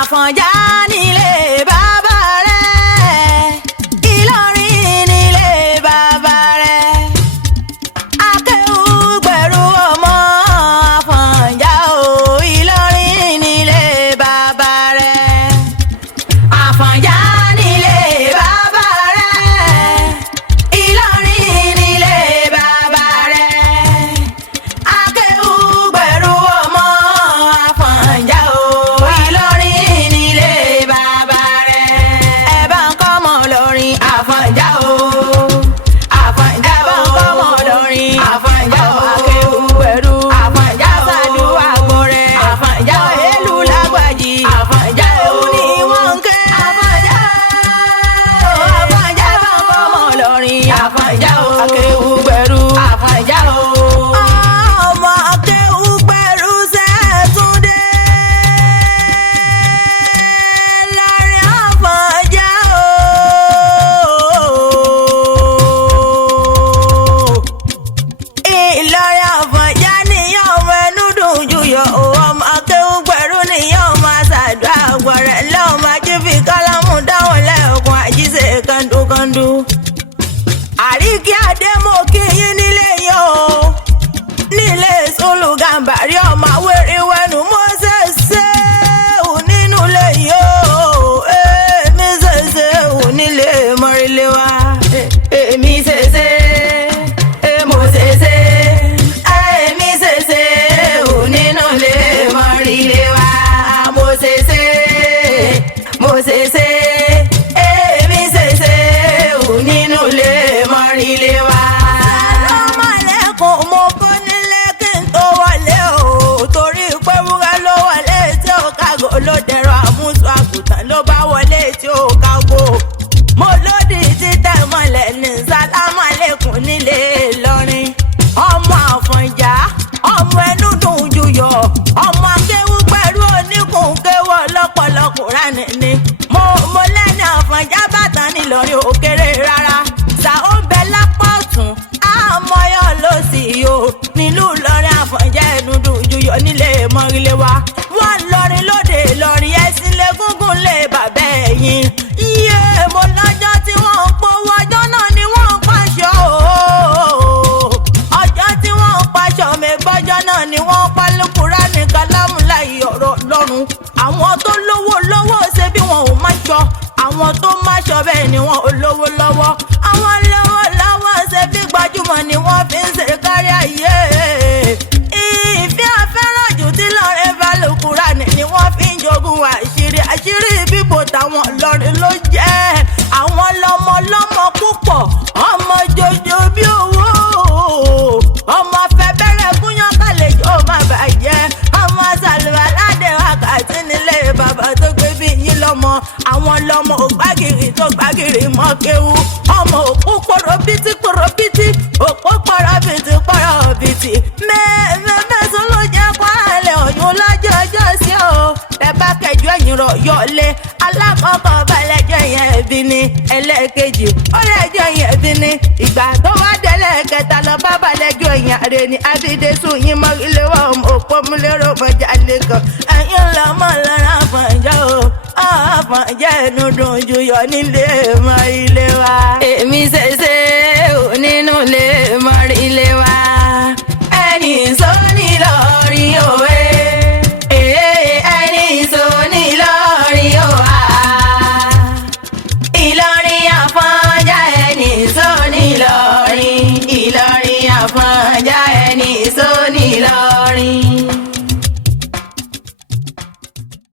Àfọ̀njá nílé bàbá rẹ̀, Ìlọrin nílé bàbá rẹ̀. Akéwùgbẹ̀rù ọmọ Àfọ̀njá o, Ìlọrin nílé bàbá rẹ̀. Àfọ̀njá nílé bàbá rẹ̀, Ìlọrin nílé bàbá rẹ̀. Akéwùgbẹ̀rù ọmọ Àfọ̀njá o, Ìlọrin nílé bàbá rẹ̀. Ẹ bá ń kọ́ mọ́ lórin Àfọ̀njá o, Àfọ̀njá o, ẹ bá ń kọ́ mọ́ lórin Àfọ̀njá o. Akéwùgbẹ̀rù Àfọ̀njá ṣàdúrà gbòòrè, Àfọ̀njá èlú lágbàjì, Àfọ̀njá òun ni wọ́n ń ké. Àfọ̀njá o, Àfọ̀njá ẹ bá ń kọ́ mọ́ lórin Àfọ̀njá o. Akéwùgbẹ̀rù Àfọ̀njá o. Ọmọ Akéwùgbẹ̀rù Ṣẹ̀túndé láàrin Àfọ̀njá o. Ìlọrin Àfọ̀njá níyàn ọmọ ẹnu dùn jùyọ̀ o. Ọmọ Akéwùgbẹ̀rù níyàn ọmọ àṣàdúrà àgbọ̀rẹ̀ lọ́mọ ajífi kálámù dáwọn lẹ́ẹ̀kún àjíṣe kandukandu. Àríkí Adémọ́kí yín nílé yín o, nílé Sùlùgàmbàrí ọmọ Awérewẹ̀nù Moses Ṣéhù nínú ilé yín o. Èmi ṣèṣe ò nílé mọ́rílé wa. Èmi ṣèṣe mo ṣèṣe, èmi ṣèṣe ò nínú ilé mọ́rílé wa. Mo ṣèṣe mo ṣèṣe, èmi ṣèṣe ò nínú ilé mọ́rílé wa. Assalamu alaikum, mo kọ́ nílé kí n tó wọlé o, torí pé wúrà ló wọlé tí ó kágò ló dẹ̀rọ àmúṣọ àgùntàn ló bá wọlé tí ó kágò. Mo lòdì títẹ̀ mọ́lẹ̀ ní Assalamu alaikum nílé Ìlọrin. Ọmọ Àfọ̀njá ọmọ ẹnu dùn jùyọ̀, ọmọ Akéwùgbẹ̀rù oníkùn kéwọ́ lọ́pọ̀lọpọ̀ ránì ni. Mo lẹ́ni Àfọ̀njá bàtàn nílọrin ò kéré rárá. Ṣà ó ń bẹ lápá ọ̀tún, àmọ́yọ̀ ló sì yó. Nílùú Ìlọrin Àfọ̀njá ẹnu dùn jùyọ̀ nílé mọ́rílé wa. Wọ́n ń lọrin lóde Ìlọrin, ẹ̀sìn lé gúngún lé bàbá ẹ̀yìn. Iye mo lọ́jọ́ tí wọ́n ń powó, ọjọ́ náà ni wọ́n ń pàṣọ o. Ọjọ́ tí wọ́n ń pàṣọ mẹ́gbọ́jọ́ náà ni wọ́n ń pálíkùrá ní kálámù láì ọ̀rọ̀ lọ́rùn. Àwọn tó lówó lọ́wọ́ ṣe bí wọn ò má ṣọ, àwọn tó má ṣọ bẹ́ẹ̀ ni wọn ò lówó lọ́wọ́. Àwọn lówó lọ́wọ́ ṣe bí gbajúmọ̀ ni wọ́n fi ń ṣe kárí ayé. Ìfẹ́ afẹ́ràn jù tí lọ́rin balùkùrá ni wọ́n fi ń jogún àṣírí bíbò táwọn lọ́rin ló jẹ́. Àwọn lọ́mọ púpọ̀, ọmọ jòjò bí owó, ọmọ fẹ́ bẹ̀rẹ̀ gúnyán kàlejò má bàjẹ́. Ọmọ sàlùwà ládé wákàtí nílé bàbá tó gbé bí yín lọ́mọ. Àwọn lọ́mọ ògbágìrì tó gbágìrì mọ́ kéwú. Ọmọ òkú pọ̀rọ̀bìtì, òkú pọ̀rọ̀bìtì. Mẹ́sàn-án ló jẹ́ kwalẹ̀ ọ̀yún lọ́jọ́ ọjọ́ sí o. Ẹ bá kẹjọ ẹ̀yìn rọ̀ yọlé. Alákọ̀ọ́kọ́ balẹ̀jọ́ yẹn ẹ̀bí ni. Ẹlẹ́ẹ̀kejì ó lẹ́jọ́ yẹn ẹ̀bí ni. Ìgbà tó wá délẹ̀ kẹta lọ bá balẹ̀jọ́ yẹn àrẹ ni. Abídésù yín mọ́ ilé wa ọmọ òpó múlẹ́rọ̀ mọ́jà lẹ́kọ̀ọ́. Ẹ̀yin lọ́mọ lọ́rọ̀ Àfọ̀njá o. Àfọ̀njá ẹnu dùn jùyọ̀ nílé mọ́ ilé wa. Èmi ṣèṣe ò nínú ilé mọ́ ilé wa. Ẹni sọ ní Ìlọrin o.